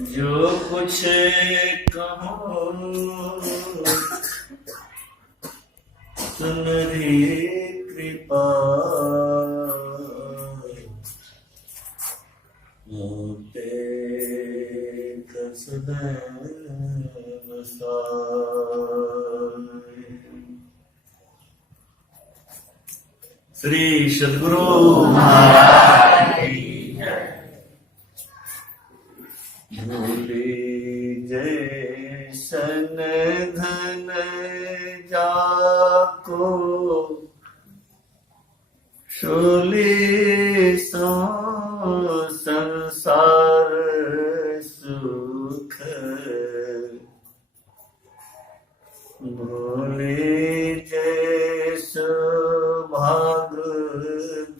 जो कुछ कहो सुनरी कृपा मोते कसदैव श्री सद्गुरु महाराज की जय। भूली जैसन धन जाको शूली सो संसार सुख भूली जैसो भाग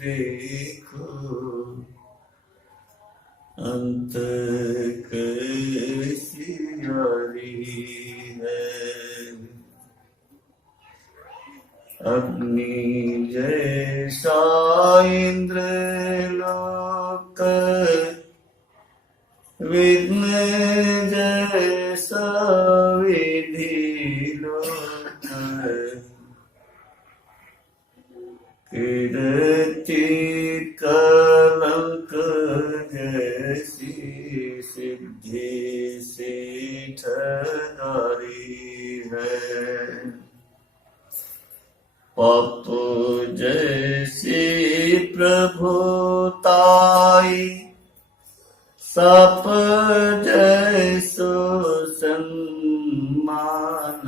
देखो अंत कैसी यारी है। अग्नि जैसा इंद्र लोक विघ्न जैसा विधि लोक कीर्ति कलंक जैसी सिद्धि सीठ नारी है। पाप जैसी प्रभुताई सप जैसो सम्मान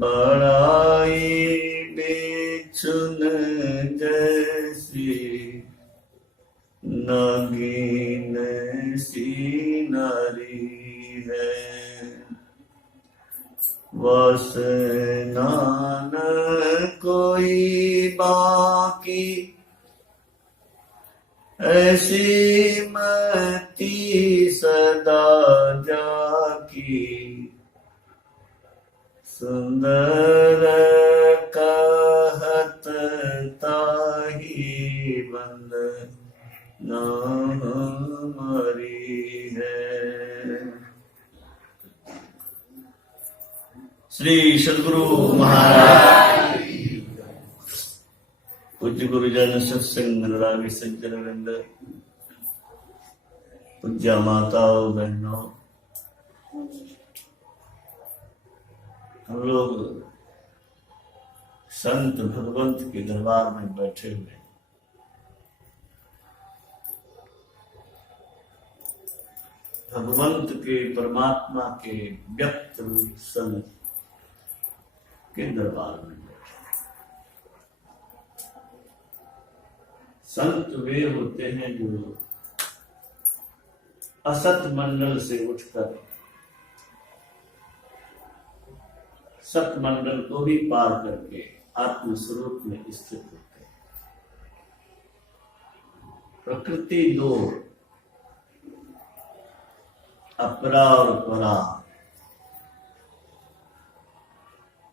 बड़ाई बिछुन जैसी नागिन सी नारी है। वासना न कोई बाकी ऐसी मति सदा जाकी सुंदर कहत ताही बंद नाम हमारी है। श्री सद्गुरु महाराज पूज्य गुरुजन सत्संग अनुरागी सज्जन वृंद पूज्य माताओं बहनों, हम लोग संत भगवंत के दरबार में बैठे हुए भगवंत के परमात्मा के व्यक्त रूप संत के दरबार में बैठे। संत वे होते हैं जो असत मंडल से उठकर सत मंडल को भी पार करके आत्म स्वरूप में स्थित होते हैं। प्रकृति दो, अपरा और परा।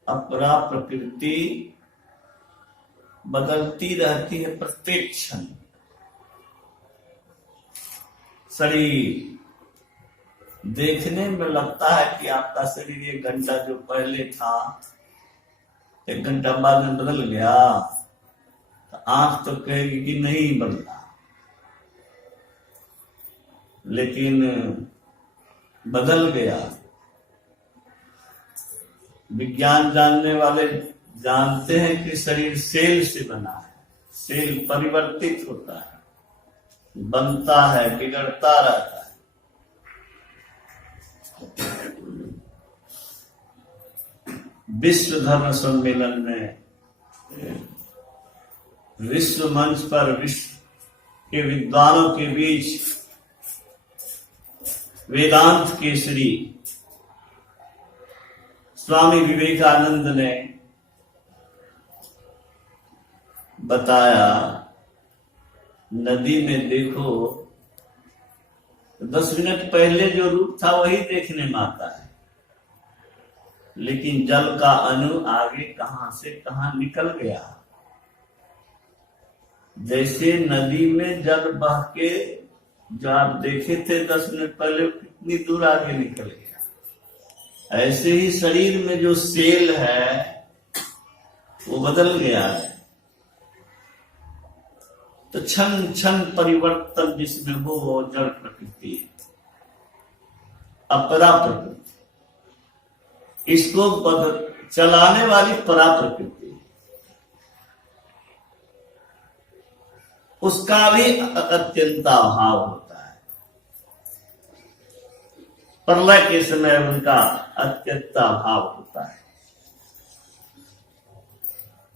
अपरा प्रकृति बदलती रहती है प्रत्येक क्षण। शरीर देखने में लगता है कि आपका शरीर 1 घंटा जो पहले था 1 घंटा बाद में बदल गया, तो आंख तो कहेगी कि नहीं बदला, लेकिन बदल गया। विज्ञान जानने वाले जानते हैं कि शरीर सेल से बना है। सेल परिवर्तित होता है, बनता है, बिगड़ता रहता है। विश्व धर्म सम्मेलन में विश्व मंच पर विश्व के विद्वानों के बीच वेदांत केसरी स्वामी विवेकानंद ने बताया, नदी में देखो 10 मिनट पहले जो रूप था वही देखने में आता है, लेकिन जल का अणु आगे कहां से कहां निकल गया। जैसे नदी में जल बह के जो आप देखे थे 10 मिनट पहले वो कितनी दूर आगे निकल गया। ऐसे ही शरीर में जो सेल है वो बदल गया है। तो क्षण क्षण परिवर्तन जिसमें हो वो जड़ प्रकृति है, अपरा प्रकृति। इसको चलाने वाली परा प्रकृति, उसका भी अत्यंत अभाव होता है। प्रलय के समय उनका अत्यंत अभाव होता है।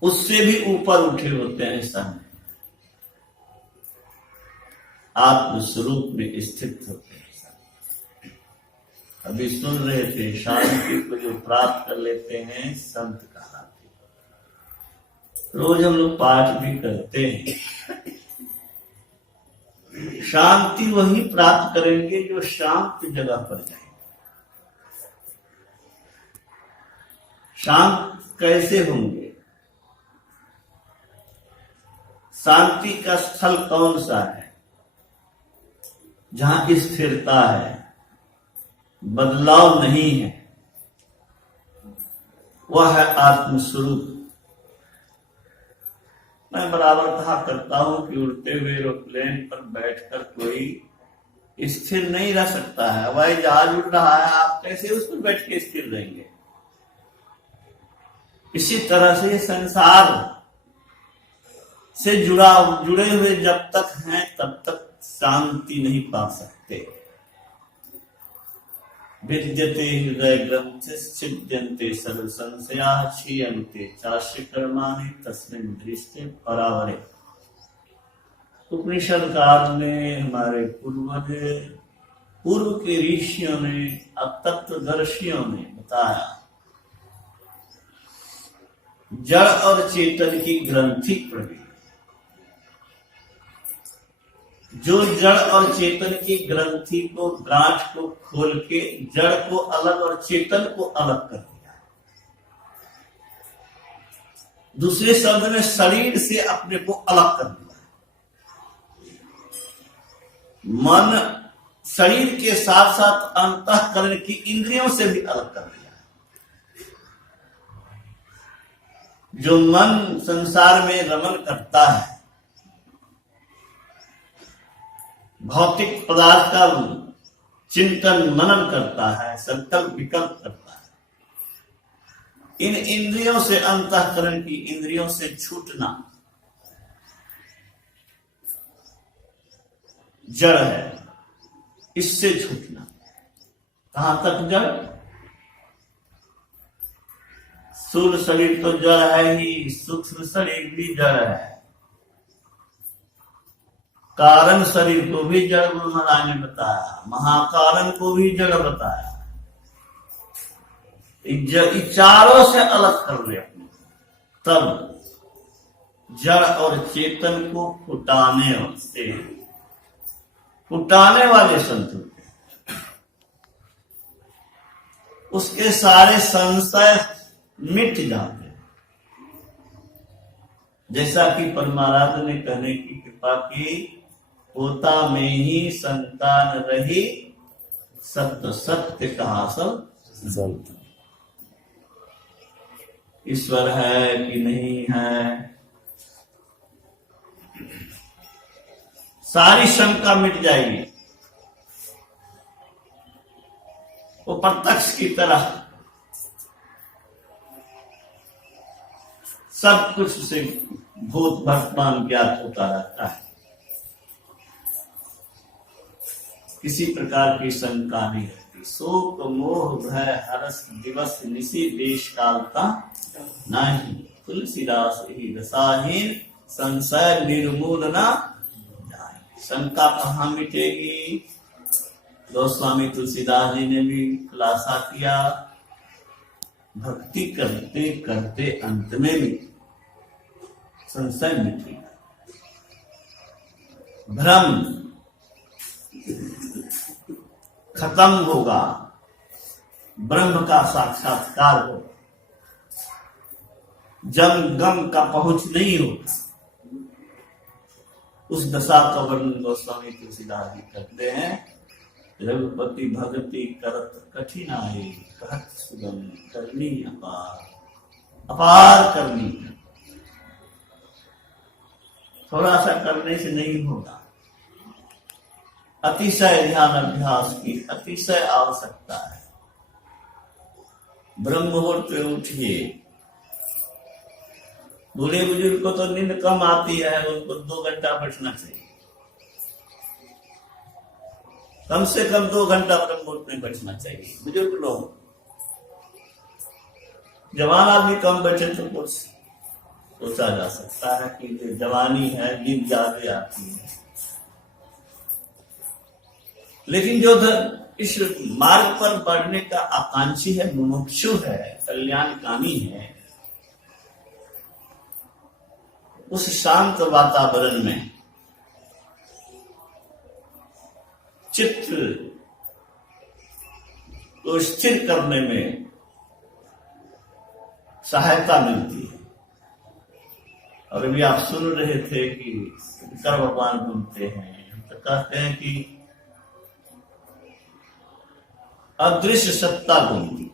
उससे भी ऊपर उठे होते हैं समय, आत्मस्वरूप में स्थित होते हैं। अभी सुन रहे थे, शांति को जो प्राप्त कर लेते हैं संत कहलाते हैं। रोज हम लोग पाठ भी करते हैं। शांति वही प्राप्त करेंगे जो शांत जगह पर जाएंगे। शांत कैसे होंगे? शांति का स्थल कौन सा है? जहां स्थिरता है, बदलाव नहीं है, वह है आत्मस्वरूप। मैं बराबर कहा करता हूं कि उड़ते हुए एरोप्लेन पर बैठकर कोई स्थिर नहीं रह सकता है। हवाई जहाज उड़ रहा है, आप कैसे उस पर बैठ के स्थिर रहेंगे? इसी तरह से संसार से जुड़े हुए जब तक हैं तब तक शांति नहीं पा सकते। विद्यते हृदय ग्रंथिश्छिद्यन्ते सर्व संशयाः क्षीयन्ते चास्य कर्माणि तस्मिन् दृष्टे परावरे। उपनिषद काल में हमारे पूर्व के ऋषियों ने, तत्वदर्शियों ने बताया, जड़ और चेतन की ग्रंथि प्रवीण। जो जड़ और चेतन की ग्रंथि को, गांठ को खोल के जड़ को अलग और चेतन को अलग कर दिया। दूसरे शब्द में शरीर से अपने को अलग कर दिया। मन शरीर के साथ साथ अंतःकरण की इंद्रियों से भी अलग कर दिया। जो मन संसार में रमन करता है, भौतिक पदार्थ का चिंतन मनन करता है, संकल्प विकल्प करता है, इन इंद्रियों से, अंतःकरण की इंद्रियों से छूटना जड़ है। इससे छूटना कहां तक जड़? स्थूल शरीर तो जड़ है ही, सूक्ष्म शरीर भी जड़ है। कारण शरीर को भी जड़ गुरु महाराज ने बताया, महाकारण को भी जड़ बताया। चारों से अलग कर ले अपने, तब जड़ और चेतन को फुटाने वाले संत होते हैं। उसके सारे संशय मिट जाते हैं। जैसा कि परमाराध्य ने कहने की कृपा की, होता में ही संतान रही, सत्य सत्य कहा सब संत। ईश्वर है कि नहीं है, सारी शंका मिट जाएगी। वो प्रत्यक्ष की तरह सब कुछ से भूत वर्तमान ज्ञात होता रहता है। किसी प्रकार की शंका नहीं रहती। शोक मोह भय हर्ष दिवस निशी देश कालता नहीं, तुलसीदास ही रसाहीन संशय निर्मूलना जाए। शंका कहाँ मिटेगी? गोस्वामी तुलसीदास जी ने भी खुलासा किया, भक्ति करते करते अंत में भी संशय मिटेगा, भ्रम खत्म होगा, ब्रह्म का साक्षात्कार होगा, जम गम का पहुंच नहीं होगा। उस दशा का वर्णन गोस्वामी तुलसीदास जी करते हैं। रघुपति भगति करत कठिनाई, कहत सुगम करनी अपार, अपार करनी। थोड़ा सा करने से नहीं होगा, अतिशय ध्यान अभ्यास की अतिशय आवश्यकता है। ब्रह्म मुहूर्त में उठिए। बूढ़े बुजुर्ग को तो नींद कम आती है, उनको 2 घंटा बैठना चाहिए, कम से कम 2 घंटा ब्रह्म मुहूर्त में बैठना चाहिए। बुजुर्ग लोग, जवान आदमी कम बैठे तो कुछ सोचा जा सकता है कि जवानी है, नींद ज्यादा आती है। लेकिन जो इस मार्ग पर बढ़ने का आकांक्षी है, मुमुक्षु है, कल्याणकामी है, उस शांत वातावरण में चित्त को स्थिर करने में सहायता मिलती है। और अभी आप सुन रहे थे कि शंकर भगवान घूमते हैं, हम तो कहते हैं कि अदृश्य सत्ता घूमती।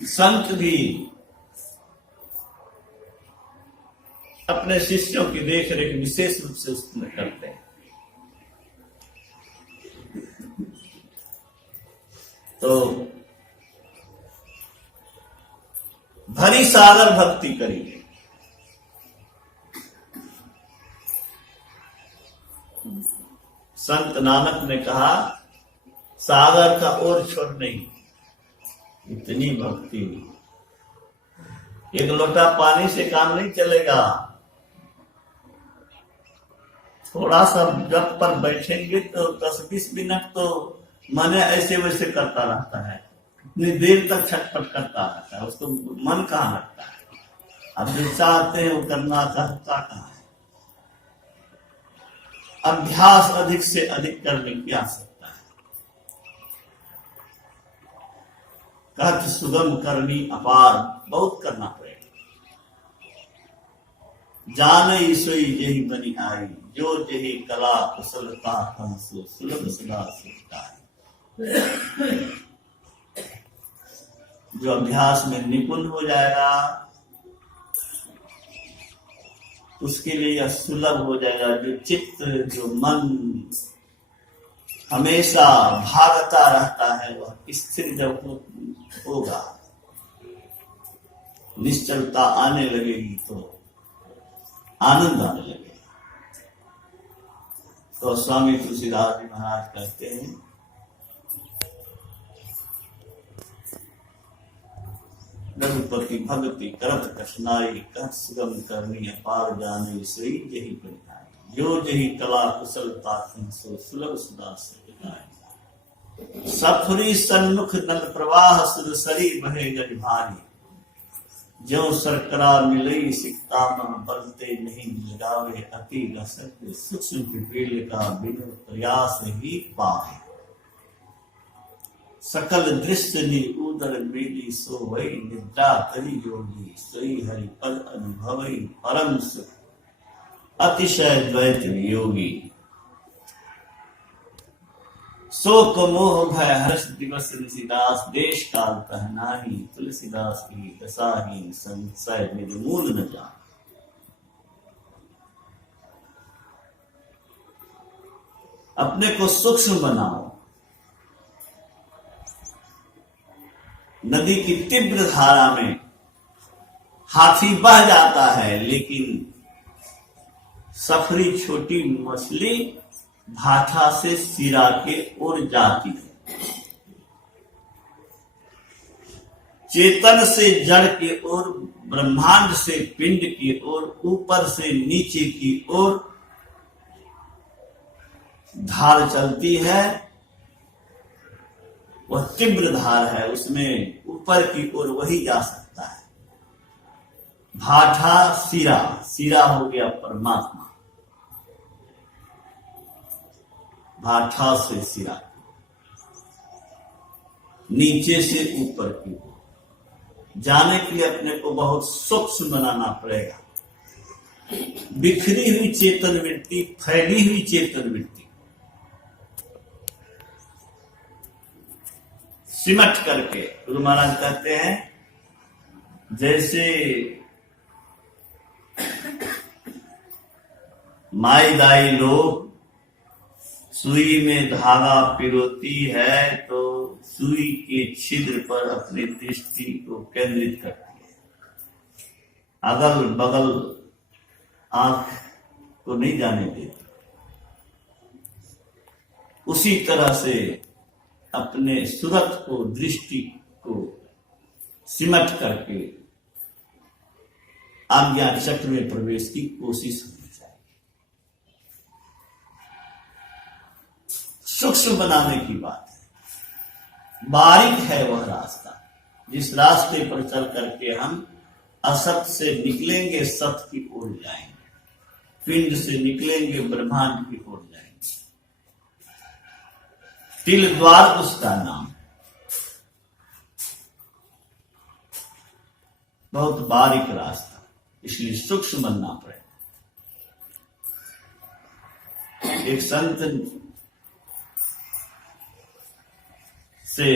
संत भी अपने शिष्यों की देख रेख विशेष रूप से उसमें करते हैं। तो भरी सागर भक्ति करिए। संत नानक ने कहा, सागर का और छोड़ नहीं, इतनी भक्ति। एक लोटा पानी से काम नहीं चलेगा। थोड़ा सा जब पर बैठेंगे तो 10-20 मिनट तो मन ऐसे वैसे करता रहता है, इतनी देर तक छटपट करता रहता है, उसको मन कहाँ लगता है। अब जो चाहते हैं वो करना चाहता कहाँ है। अभ्यास अधिक से अधिक करने की आवश्यकता है। कहत सुगम करनी अपार, बहुत करना पड़ेगा। जाने सोई जेहि बनी आई, जो जेहि कला कुशलता हम सो सुलभ सदा सुखता। जो अभ्यास में निपुण हो जाएगा उसके लिए यह सुलभ हो जाएगा। जो चित्त, जो मन हमेशा भागता रहता है, वह स्थिर जब होगा, निश्चलता आने लगेगी तो आनंद आने लगेगा। तो स्वामी तुलसीदास जी महाराज कहते हैं, रघुपति भगति करत कठिनाई, कहत सुगम करनी अपार जाने सोई जेहि बनी आई, जो जेहि कला कुशलता सो सुलभ सदा सुखदाई। सफरी सन्मुख नल प्रवाह सुरसरी बहे गज भारी, ज्यों सरकरा मिलई सिकता मन बलते नहीं लगावे, अति रसक सूक्ष्म पिपील का बिनु प्रयास ही पाए। सकल दृश्य नि उदर मेली सो वही, निद्रा करी योगी सोई हरि पद अनुभवई, परम सुख अतिशय द्वैत योगी। शोक मोह भय हर्ष दिवस तुलसीदास, देश काल तह नाही, तुलसीदास की दशाहीन संशय निर्मूल न जान। अपने को सूक्ष्म बनाओ। नदी की तीव्र धारा में हाथी बह जाता है, लेकिन सफरी छोटी मछली भाठा से सिरा के ओर जाती है। चेतन से जड़ के ओर, ब्रह्मांड से पिंड की ओर, ऊपर से नीचे की ओर धार चलती है। वह तीव्र धार है, उसमें ऊपर की ओर वही जा सकता है। भाठा सिरा, सिरा हो गया परमात्मा, भाठा से सिरा, नीचे से ऊपर की ओर जाने के लिए अपने को बहुत सूक्ष्म बनाना पड़ेगा। बिखरी हुई चेतन वृत्ति, फैली हुई चेतन वृत्ति सिमट करके गुरु महाराज कहते हैं जैसे माई दाई लोग सुई में धागा पिरोती है तो सुई के छिद्र पर अपनी दृष्टि को केंद्रित करती है, अगल बगल आंख को नहीं जाने देती। उसी तरह से अपने सूरत को, दृष्टि को सिमट करके आज्ञा चक्र में प्रवेश की कोशिश होनी चाहिए। सूक्ष्म बनाने की बात है, बारीक है वह रास्ता जिस रास्ते पर चल करके हम असत से निकलेंगे, सत की ओर जाएंगे, पिंड से निकलेंगे, ब्रह्मांड की ओर जाएंगे। तिल द्वार उसका नाम, बहुत बारीक रास्ता, इसलिए सूक्ष्म बनना पड़ेगा। एक संत से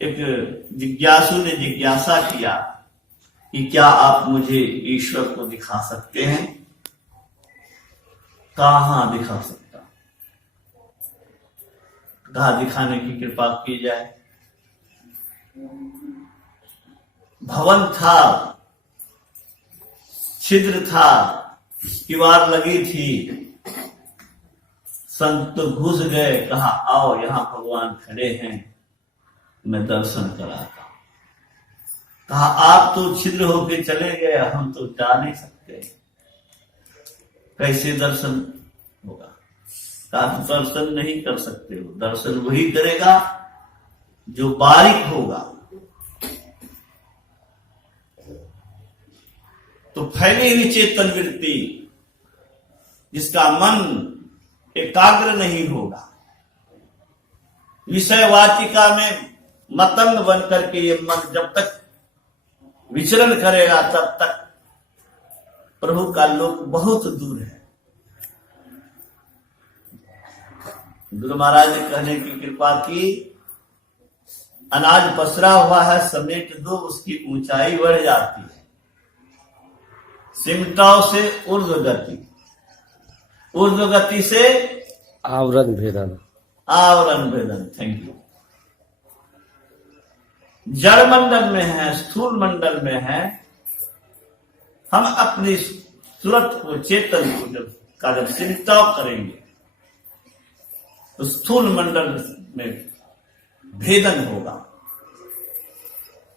एक जिज्ञासु ने जिज्ञासा किया कि क्या आप मुझे ईश्वर को दिखा सकते हैं? कहाँ दिखा सकता? कहा दिखाने की कृपा की जाए। भवन था, छिद्र था, दीवार लगी थी, संत तो घुस गए, कहा आओ यहां भगवान खड़े हैं, मैं दर्शन कराता हूं। कहा आप तो छिद्र होके चले गए, हम तो जा नहीं सकते, कैसे दर्शन होगा? कहा दर्शन नहीं कर सकते हो, दर्शन वही करेगा जो बारीक होगा। तो फैली हुई चेतन वृत्ति जिसका मन एकाग्र नहीं होगा, विषय वाचिका में मतंग बन करके ये मन जब तक विचरण करेगा तब तक प्रभु का लोक बहुत दूर है। गुरु महाराज ने कहने की कृपा की, अनाज पसरा हुआ है, समेट दो, उसकी ऊंचाई बढ़ जाती है। सिमटाव से ऊर्ध्व गति, ऊर्ध्व गति से आवरण भेदन, आवरण भेदन। Thank you. जड़ मंडल में है, स्थूल मंडल में है, हम अपनी सूरत को, चेतन को जब सिमटाव करेंगे तो स्थूल मंडल में भेदन होगा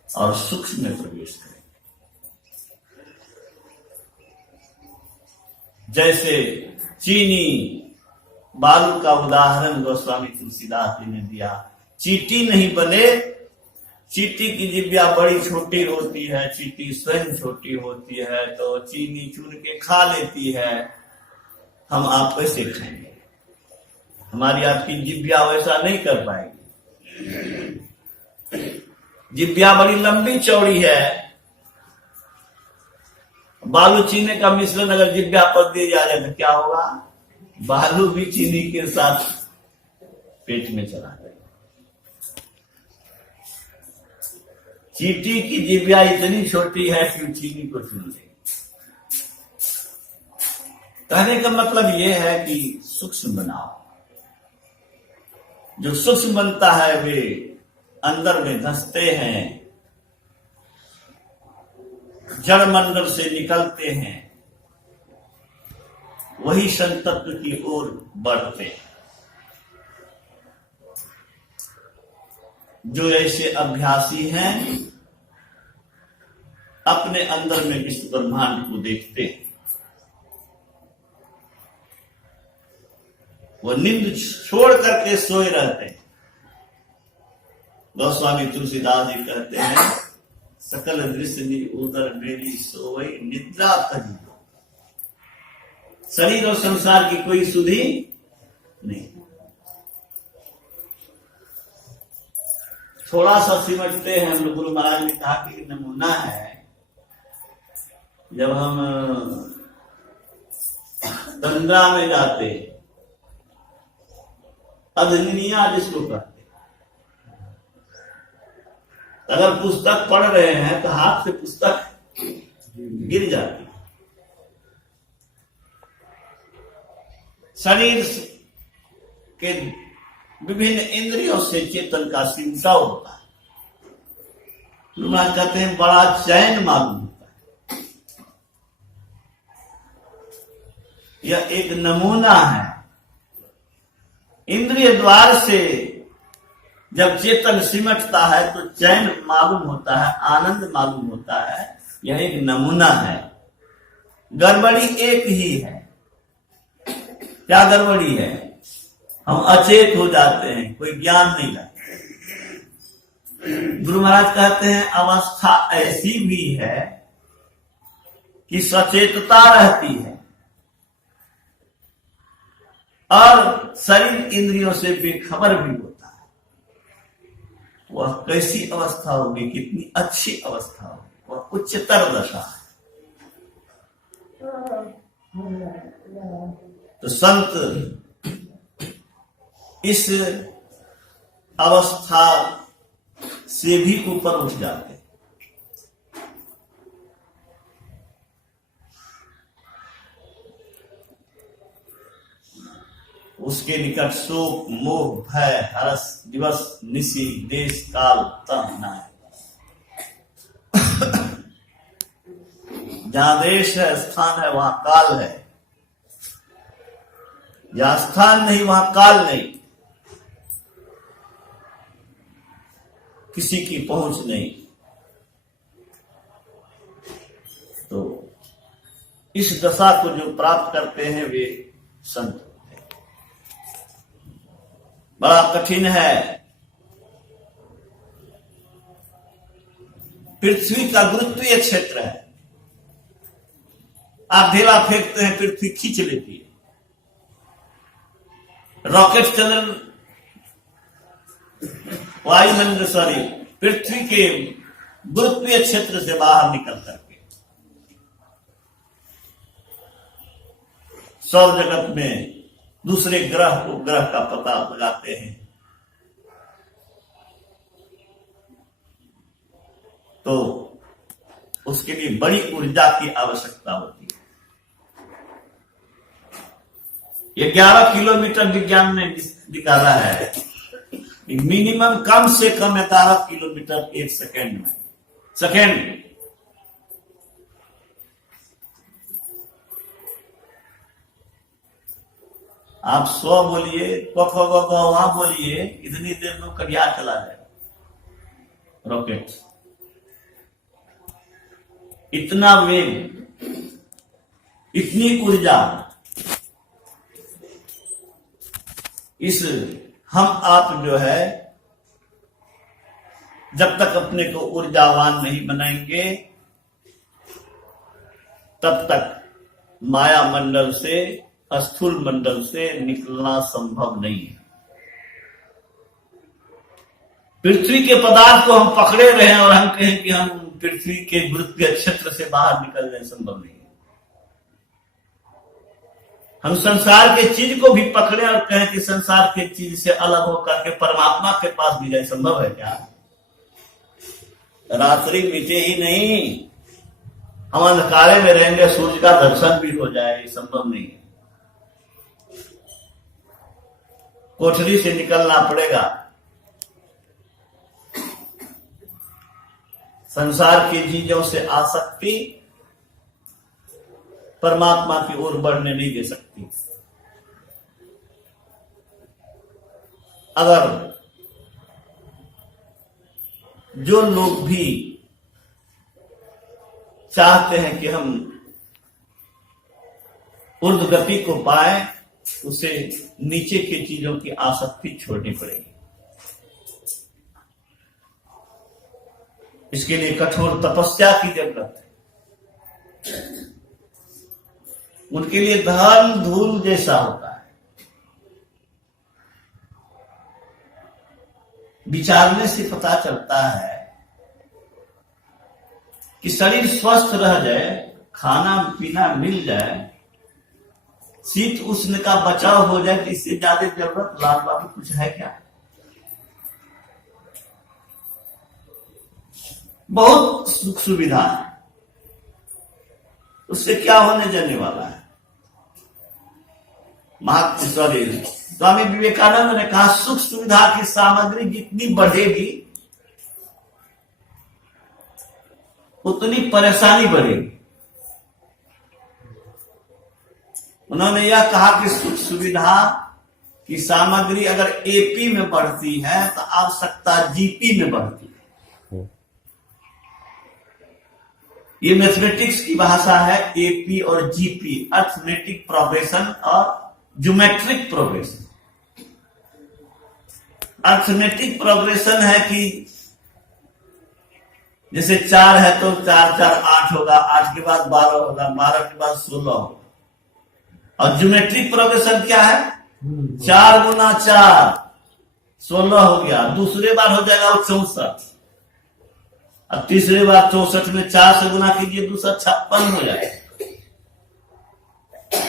और सूक्ष्म में प्रवेश करेंगे। जैसे चीनी बालू का उदाहरण गोस्वामी तुलसीदास जी ने दिया। चींटी नहीं बने, चींटी की जिब्या बड़ी छोटी होती है, चींटी स्वयं छोटी होती है, तो चीनी चुन के खा लेती है। हम आप कैसे खाएंगे? हमारी आपकी जिब्या वैसा नहीं कर पाएगी। जिब्या बड़ी लंबी चौड़ी है, बालू चीनी का मिश्रण अगर जिब्या पर दिया जाए तो क्या होगा? बालू भी चीनी के साथ पेट में चला जाएगा। चींटी की जिब्या इतनी छोटी है कि चीनी को चुन लेगी। कहने का मतलब यह है कि सूक्ष्म बनाओ। जो सूक्ष्म बनता है वे अंदर में धंसते हैं, जड़ मंडल से निकलते हैं, वही संतत्व की ओर बढ़ते हैं। जो ऐसे अभ्यासी हैं अपने अंदर में विश्व ब्रह्मांड को देखते हैं, वो नींद छोड़ करके सोए रहते हैं। गोस्वामी तुलसीदास जी कहते हैं, सकल दृश्य उदर मेरी सोई निद्रा करी। शरीर और संसार की कोई सुधि नहीं। थोड़ा सा सिमटते हैं हम लोग। गुरु महाराज ने कहा कि नमूना है जब हम तंद्रा में जाते, अधनिया जिसको कहते, अगर पुस्तक पढ़ रहे हैं तो हाथ से पुस्तक गिर जाती। शरीर के विभिन्न इंद्रियों से चेतन का सिमटाव होता है। महाराज कहते हैं बड़ा चैन मालूम होता है। यह एक नमूना है। इंद्रिय द्वार से जब चेतन सिमटता है तो चैन मालूम होता है, आनंद मालूम होता है। यह एक नमूना है। गड़बड़ी एक ही है। क्या गड़बड़ी है? हम अचेत हो जाते हैं, कोई ज्ञान नहीं लगता। गुरु महाराज कहते हैं अवस्था ऐसी भी है कि सचेतता रहती है और शरीर इंद्रियों से बेखबर भी होता है। वह कैसी अवस्था होगी, कितनी अच्छी अवस्था होगी, वह उच्चतर दशा है। तो संत इस अवस्था से भी ऊपर उठ जाते हैं। उसके निकट शोक मोह भय हर्ष दिवस निशि देश काल तह न है। जहां देश है स्थान है वहां काल है, जहां स्थान नहीं वहां काल नहीं, किसी की पहुंच नहीं। तो इस दशा को जो प्राप्त करते हैं वे संत होते हैं। बड़ा कठिन है। पृथ्वी का गुरुत्वीय क्षेत्र है। आप ढेला फेंकते हैं, पृथ्वी खींच लेती है। रॉकेट चलन वायुमंडल सॉरी पृथ्वी के गुरुत्वीय क्षेत्र से बाहर निकल करके सौर जगत में दूसरे ग्रह उपग्रह का पता लगाते हैं। तो उसके लिए बड़ी ऊर्जा की आवश्यकता होती है। ये 11 किलोमीटर विज्ञान ने निकाला है। मिनिमम कम से कम 11 किलोमीटर एक सेकेंड में। सेकेंड आप 100 बोलिए, वहां बोलिए, इतनी देर में कड़िया चला जाएगा रॉकेट। इतना वेग, इतनी ऊर्जा इस हम आप जो है जब तक अपने को ऊर्जावान नहीं बनाएंगे तब तक माया मंडल से, स्थूल मंडल से निकलना संभव नहीं है। पृथ्वी के पदार्थ को हम पकड़े रहे और हम कहें कि हम पृथ्वी के गुरुत्वीय क्षेत्र से बाहर निकल जाए, संभव नहीं है। हम संसार के चीज को भी पकड़े और कहें कि संसार के चीज से अलग होकर के परमात्मा के पास भी जाए, संभव है क्या? रात्रि बीते ही नहीं, हम अंधकारे में रहेंगे, सूर्य का दर्शन भी हो जाए, संभव नहीं है। कोठरी से निकलना पड़ेगा। संसार की चीजों से आसक्ति परमात्मा की ओर बढ़ने नहीं दे सकती। अगर जो लोग भी चाहते हैं कि हम ऊर्ध्व गति को पाए, उसे नीचे की चीजों की आसक्ति छोड़नी पड़ेगी। इसके लिए कठोर तपस्या की जरूरत है। उनके लिए धन धूल जैसा होता है। विचारने से पता चलता है कि शरीर स्वस्थ रह जाए, खाना पीना मिल जाए, शीत उष्ण का बचाव हो जाए, तो इससे ज्यादा जरूरत लाल बाबू कुछ है क्या? बहुत सुख सुविधा है, उससे क्या होने जाने वाला है? सॉरी, स्वामी विवेकानंद ने कहा सुख सुविधा की सामग्री जितनी बढ़ेगी उतनी परेशानी बढ़ेगी। उन्होंने यह कहा कि सुख सुविधा की सामग्री अगर एपी में बढ़ती है तो आवश्यकता जीपी में बढ़ती है। ये मैथमेटिक्स की भाषा है, एपी और जीपी, अर्थमेटिक प्रोग्रेशन और ज्योमेट्रिक प्रोग्रेशन। अर्थमेटिक प्रोग्रेशन है कि जैसे 4 है तो 4 4 8 होगा, 8 के बाद 12 होगा, 12 के बाद 16 होगा। और ज्योमेट्रिक प्रोग्रेशन क्या है? 4 गुना 4 16 हो गया, दूसरे बार हो जाएगा वो 64, अब तीसरे बार 64 में 4 से गुना कीजिए, दूसरा 56 हो जाएगा।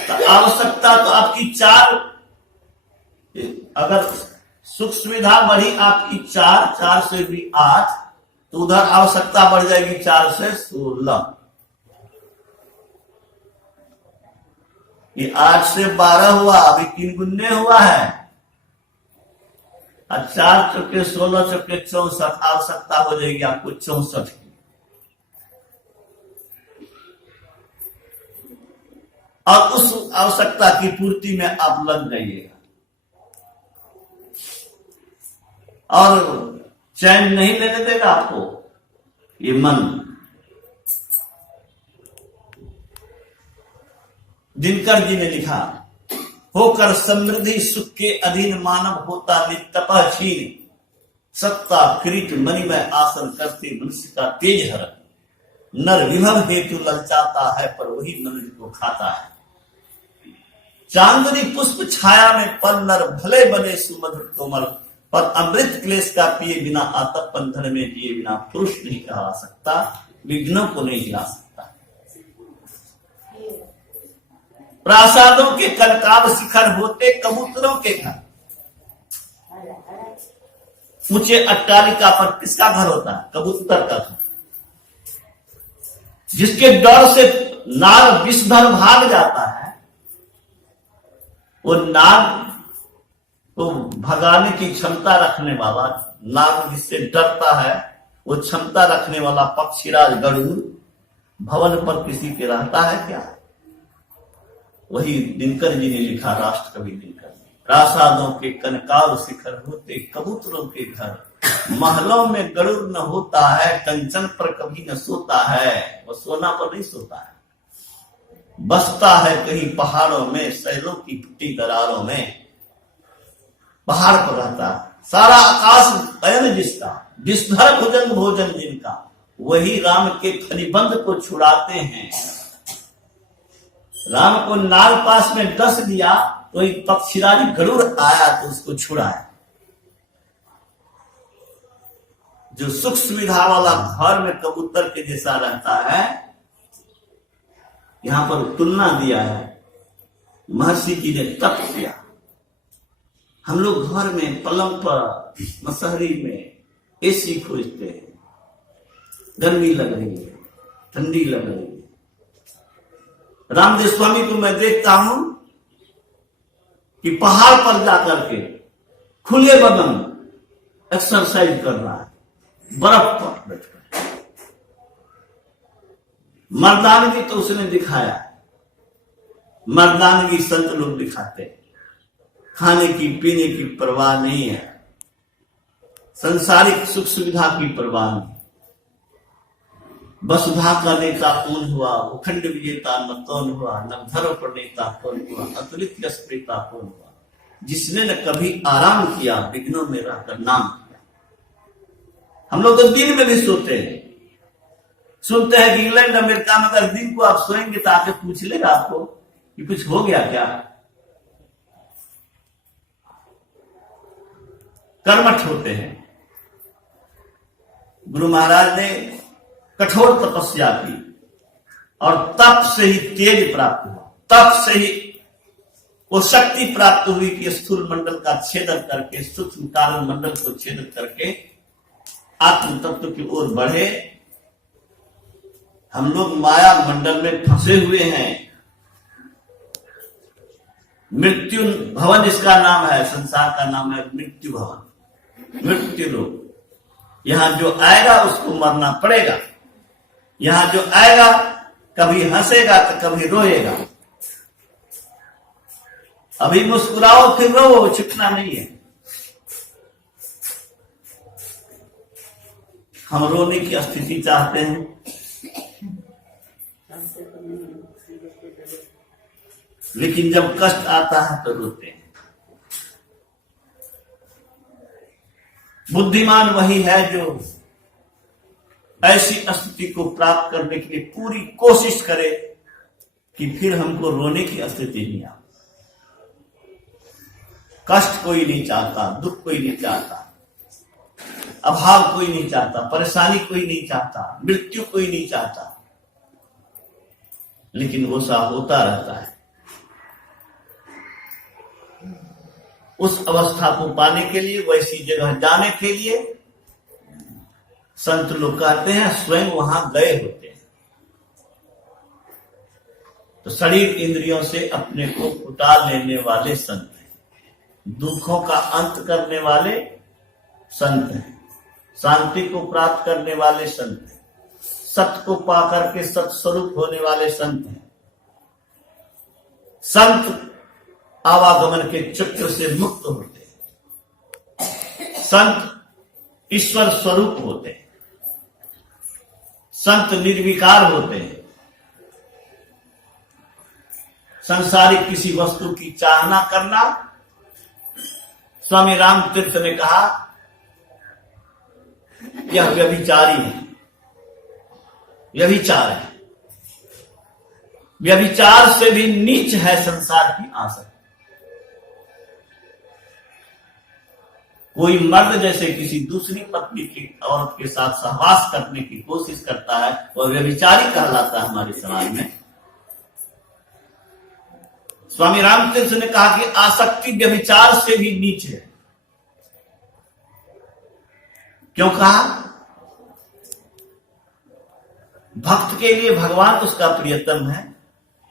तो आवश्यकता तो आपकी 4, अगर सुख सुविधा बढ़ी आपकी 4, 4 से भी 8, तो उधर आवश्यकता बढ़ जाएगी 4 से 16। ये 8 से 12 हुआ, अभी 3 गुने हुआ है, और 4 चौके 16 चौके 64, आवश्यकता हो जाएगी आपको 64 की। और उस आवश्यकता की पूर्ति में आप लग जाइएगा, और चैन नहीं लेने देगा आपको ये मन। दिनकर जी ने लिखा, होकर समृद्धि सुख के अधीन मानव होता नितपह क्षीण, सत्ता किरीट मणिमय आसन करते मनुष्य का तेज हर, नर विभव हेतु ललचाता है पर वही मनुष्य को खाता है। चांदनी पुष्प छाया में पल नर भले बने सुमधुर कोमल, पर अमृत क्लेश का पिए बिना आतप बंधन में जिए बिना पुरुष नहीं कहा सकता, विघ्नों को नहीं हिला सकता। प्रासादों के कनकाब शिखर होते कबूतरों के घर, ऊंचे अट्टालिका पर किसका घर होता है? कबूतर का घर। जिसके डर से नाग विषधर भाग जाता है, वो नाग को भगाने की क्षमता रखने वाला, नाग जिससे डरता है वो क्षमता रखने वाला पक्षीराज गरुड़ भवन पर किसी के रहता है क्या? वही दिनकर जी ने लिखा, राष्ट्र कवि दिनकर जी, प्रासादों के कनकाब शिखर होते कबूतरों के घर, महलों में गरुड़ न होता है, कंचन पर कभी न सोता है, वो सोना पर नहीं सोता है, बसता है कहीं पहाड़ों में, शैलों की फटी दरारों में, पहाड़ पर रहता है। सारा आकाश अयन जिसका, विषधर भुजंग भोजन जिनका, वही राम के फणिबंध को छुड़ाते हैं। राम को नाग पास में डस दिया तो एक पक्षीराज गरुड़ आया तो उसको छुड़ाया। जो सुख सुविधा वाला घर में कबूतर के जैसा रहता है, यहां पर तुलना दिया है, महर्षि जी ने तप किया। हम लोग घर में पलंग पर मसहरी में एसी खोजते हैं, गर्मी लग रही है, ठंडी लग रही है। रामदेव स्वामी को मैं देखता हूं कि पहाड़ पर जाकर के खुले बदन एक्सरसाइज कर रहा है, बर्फ पर बैठकर। मर्दानगी तो उसने दिखाया, मर्दानगी संत लोग दिखाते हैं। खाने की पीने की परवाह नहीं है, संसारिक सुख सुविधा की परवाह नहीं। वसुधा का नेता कौन हुआ, उखंड विजेता न कौन हुआ, नवधर प्रणेता कौन हुआ, अतुलित यश प्रेता कौन हुआ, जिसने न कभी आराम किया, विघ्नों में रहकर नाम किया। हम लोग तो दिन में भी सोते हैं, सुनते हैं कि इंग्लैंड अमेरिका में अगर दिन को आप सोएंगे तो आके पूछ लेगा आपको कि कुछ हो गया क्या। कर्मठ होते हैं। गुरु महाराज ने कठोर तपस्या की, और तप से ही तेज प्राप्त हुआ, तप से ही वो शक्ति प्राप्त हुई कि स्थूल मंडल का छेदन करके, सूक्ष्म कारण मंडल को छेदन करके आत्म तत्व की ओर बढ़े। हम लोग माया मंडल में फंसे हुए हैं। मृत्यु भवन इसका नाम है, संसार का नाम है मृत्यु भवन, मृत्यु लोक। यहां जो आएगा उसको मरना पड़ेगा। यहां जो आएगा कभी हंसेगा तो कभी रोएगा। अभी मुस्कुराओ फिर रो, छिपना नहीं है। हम रोने की स्थिति चाहते हैं, लेकिन जब कष्ट आता है तो रोते हैं। बुद्धिमान वही है जो ऐसी स्थिति को प्राप्त करने के लिए पूरी कोशिश करे कि फिर हमको रोने की स्थिति नहीं आए। कष्ट कोई नहीं चाहता, दुख कोई नहीं चाहता, अभाव कोई नहीं चाहता, परेशानी कोई नहीं चाहता, मृत्यु कोई नहीं चाहता, लेकिन वो सा होता रहता है। उस अवस्था को पाने के लिए, वैसी जगह जाने के लिए संत लोग कहते हैं स्वयं वहां गए होते हैं। तो शरीर इंद्रियों से अपने को उठा लेने वाले संत हैं, दुखों का अंत करने वाले संत हैं, शांति को प्राप्त करने वाले संत हैं, सत्य को पाकर के सत्स्वरूप होने वाले संत हैं। संत आवागमन के चक्र से मुक्त होते हैं, संत ईश्वर स्वरूप होते हैं, संत निर्विकार होते हैं। संसारिक किसी वस्तु की चाहना करना, स्वामी रामतीर्थ ने कहा, यह व्यभिचारी है, व्यभिचार है। व्यभिचार से भी नीच है संसार की आसक्ति। कोई मर्द जैसे किसी दूसरी पत्नी की औरत के साथ सहवास करने की कोशिश करता है, वह व्यभिचारी कहलाता है हमारे समाज में। स्वामी रामतीर्थ ने कहा कि आसक्ति व्यभिचार से भी नीच है। क्यों कहा? भक्त के लिए भगवान उसका प्रियतम है,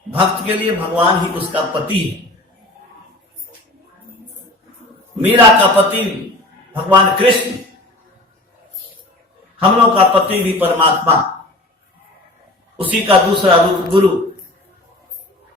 भक्त के लिए भगवान ही उसका पति है। मीरा का पति भगवान कृष्ण, हम लोग का पति भी परमात्मा, उसी का दूसरा रूप गुरु